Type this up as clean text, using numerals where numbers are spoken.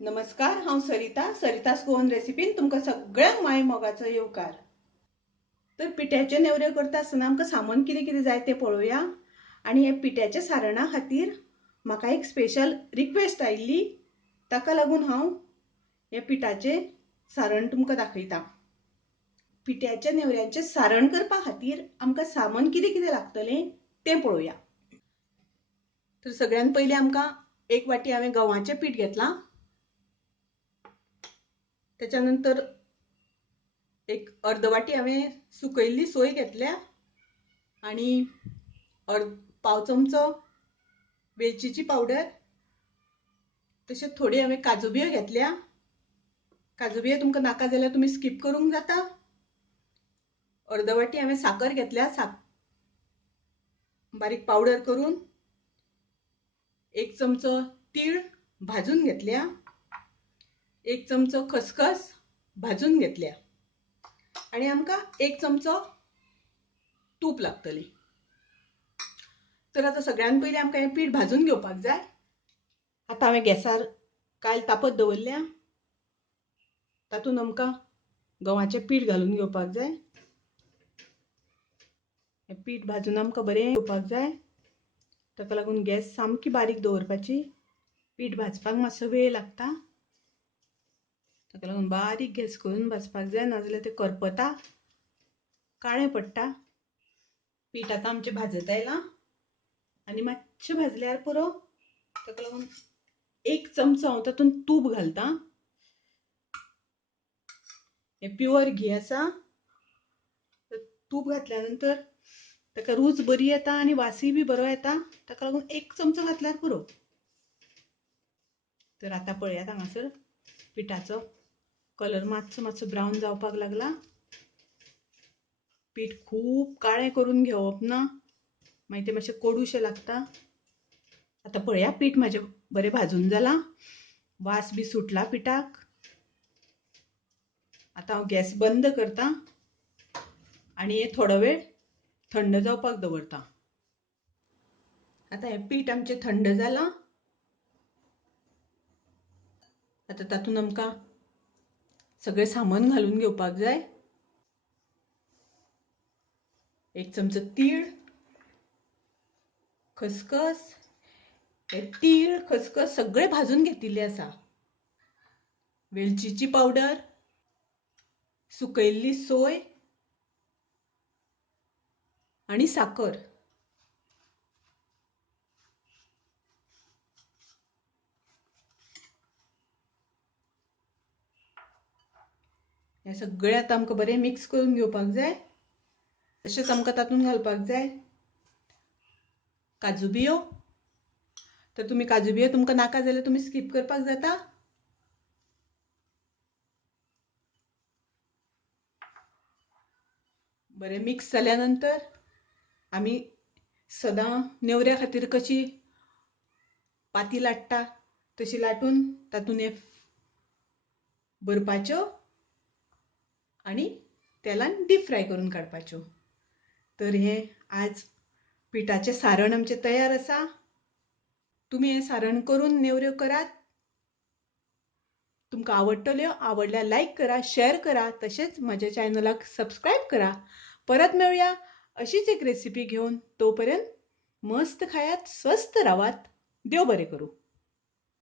नमस्कार, हांव सरितास गोवन रेसिपीन तुमकां सगळ्यांक माय मोगाचो येवकार। तर पिठ्याचे नेवऱ्यो करता आसतना आमकां सामान कितें कितें जाय तें पळोवया। आनी हे पिठ्याच्या सारणा खातीर म्हाका एक स्पेशल रिक्वेस्ट आयिल्ली, ताका लागून हांव हे पिठाचे सारण तुमकां दाखयतां। पिठ्याच्या नेवऱ्यांचें सारण करपा खातीर आमकां सामान कितें कितें लागतलें तें पळोवया। तर सगळ्यान पयलीं आमकां एक वाटी हांवें गव्हाचें पीठ घेतलां। त्याच्यानंतर एक अर्द वाटी हांवें सुकयल्ली सोय घेतल्या आनी पाव चमचो वेलचीची पावडर, तशेंच थोडी हांवें काजू बियो घेतल्या। काजू बियो तुमकां नाका जाल्यार तुमी स्कीप करूंक जाता। अर्द वाटी हांवें साकर घेतल्या, बारीक पावडर करून। एक चमचो तीळ भाजून घेतल्या, एक चमचो खसखस भाजून घेतल्या आनी आमकां एक चमचो तूप लागतली। तर आतां सगळ्यान पयलीं आमकां हें पीठ भाजून घेवपाक जाय। आतां हांवें गॅसार कायल तापत दवरल्या, तातूंत आमकां गव्हाचें पीठ घालून घेवपाक जाय। हें पीठ भाजून आमकां बरें घेवपाक जाय, ताका लागून गॅस सामकी बारीक दवरपाची। पीठ भाजपाक मातसो वेळ लागता, ताका लागून बारीक गॅस करून भाजपाक जाय, नाजाल्यार तें करपता, काळें पडटा। पीठ आतां आमचें भाजत आयलां आनी मातशें भाजल्यार पुरो। ताका लागून एक चमचो हांव तातूंत तूप घालतां। हें प्युअर घी आसा। तूप घातल्या नंतर ताका रूच बरी येता आनी वासूय बी बरो येता, ताका लागून एक चमचो घातल्यार पुरो। तर आतां पळयात हांगासर पिठाचो कलर मातसो ब्रावन जावपाक लागला। पीठ खूब काळें करून घेवप ना, मागीर तें मातशें कोडूशें लागता। आतां पळया, पीठ म्हाजें बरें भाजून जालां, वास बी सुटला पिठाक। आतां हांव गॅस बंद करतां आनी हें थोडो वेळ थंड जावपाक दवरतां। आतां हें पीठ आमचें थंड जालां। आतां तातूंत आमकां सगळें सामान घालून घेवपाक जाय। एक चमचो तीळ, खसखस, हे तीळ खसखस सगळें भाजून घेतिल्लें आसा। वेलचीची पावडर, सुकयल्ली सोय आनी साकर। हें सगळें आतां आमकां बरें मिक्स करून घेवपाक जाय। तशेंच आमकां तातूंत घालपाक जाय काजू बियो। तर तुमी काजू बियो तुमकां नाका जाल्यार तुमी स्कीप करपाक जाता। बरें मिक्स जाल्या नंतर आमी सदां नेवऱ्या खातीर कशी पाती लाट्टा तशी लाटून तातूंत हे भरपाच्यो आनी तेलान डीप फ्राय करून काडपाच्यो। तर हें आज पिठाचें सारण आमचें तयार आसा। तुमी हें सारण करून नेवऱ्यो करात। तुमकां आवडटल्यो, आवडल्यार लायक करा, शेअर करा, तशेंच म्हज्या चॅनलाक सबस्क्रायब करा। परत मेळुया अशीच एक रेसिपी घेवन। तोपर्यंत मस्त खायात, स्वस्थ रावात, देव बरें करूं।